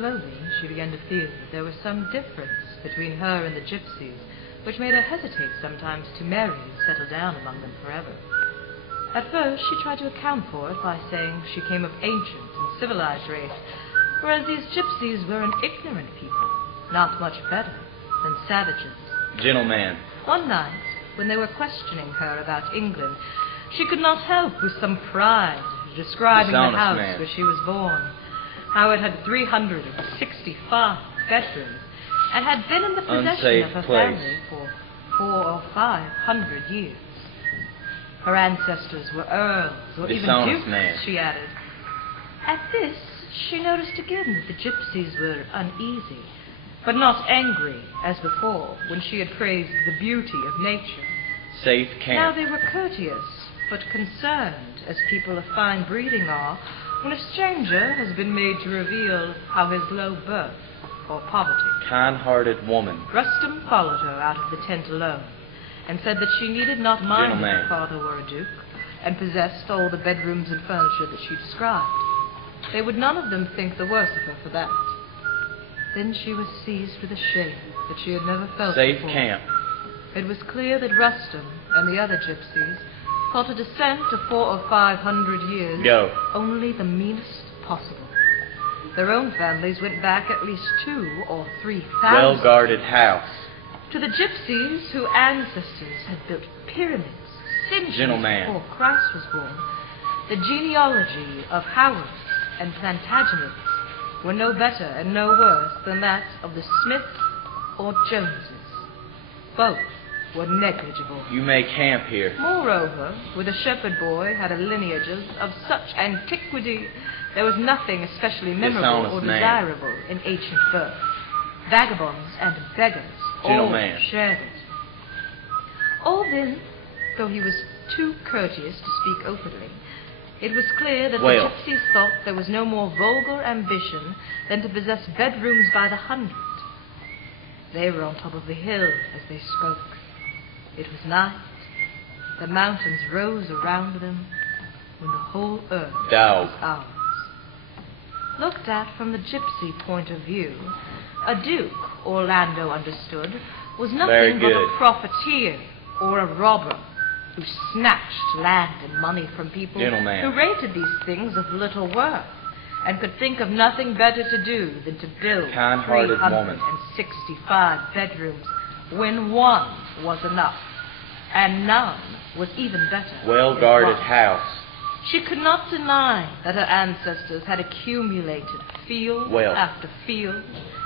slowly she began to feel that there was some difference between her and the gypsies, which made her hesitate sometimes to marry and settle down among them forever. At first she tried to account for it by saying she came of ancient and civilized race, whereas these gypsies were an ignorant people, not much better than savages. Gentleman. One night, when they were questioning her about England, she could not help with some pride describing the house where she was born, how it had 365 bedrooms, and had been in the possession of her family for 400 or 500 years. Her ancestors were earls or even dukes, she added. At this, she noticed again that the gypsies were uneasy, but not angry as before when she had praised the beauty of nature. Safe camp. Now they were courteous, but concerned, as people of fine breeding are, when a stranger has been made to reveal how his low birth or poverty. Kind-hearted woman. Rustum followed her out of the tent alone, and said that she needed not mind that her father were a duke, and possessed all the bedrooms and furniture that she described. They would none of them think the worse of her for that. Then she was seized with a shame that she had never felt before. Safe camp. It was clear that Rustum and the other gypsies thought a descent of 400 or 500 years only the meanest possible. Their own families went back at least 2,000 or 3,000. Well-guarded house. To the gypsies whose ancestors had built pyramids centuries before Christ was born, the genealogy of Howards and Plantagenets were no better and no worse than that of the Smiths or Joneses. Both were negligible. You may camp here. Moreover, with a shepherd boy had a lineages of such antiquity, there was nothing especially memorable or desirable in ancient birth. Vagabonds and beggars all shared it. All then, though he was too courteous to speak openly, it was clear that the gypsies thought there was no more vulgar ambition than to possess bedrooms by the hundred. They were on top of the hill as they spoke. It was night. The mountains rose around them when the whole earth was ours. Looked at from the gypsy point of view, a duke, Orlando understood, was nothing but a profiteer or a robber who snatched land and money from people who rated these things of little worth and could think of nothing better to do than to build 365 bedrooms when one was enough and none was even better. Well-guarded house. She could not deny that her ancestors had accumulated field after field,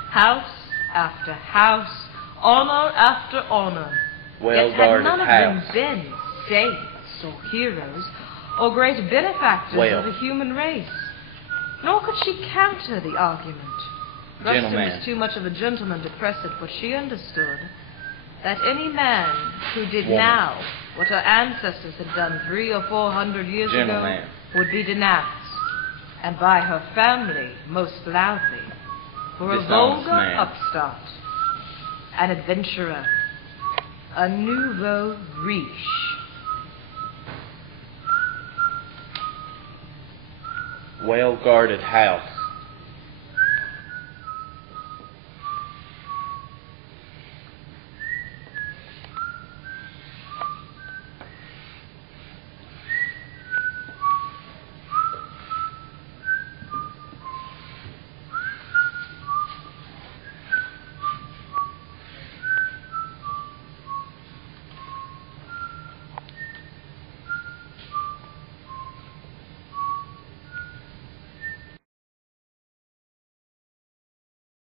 house after house, honor after honor. Yet had none of them been saints or heroes or great benefactors of the human race. Nor could she counter the argument. Rustum was too much of a gentleman to press it, but she understood that any man who did now what her ancestors had done 300 or 400 years ago would be denounced, and by her family most loudly, for a vulgar upstart, an adventurer, a nouveau riche. Well-guarded house.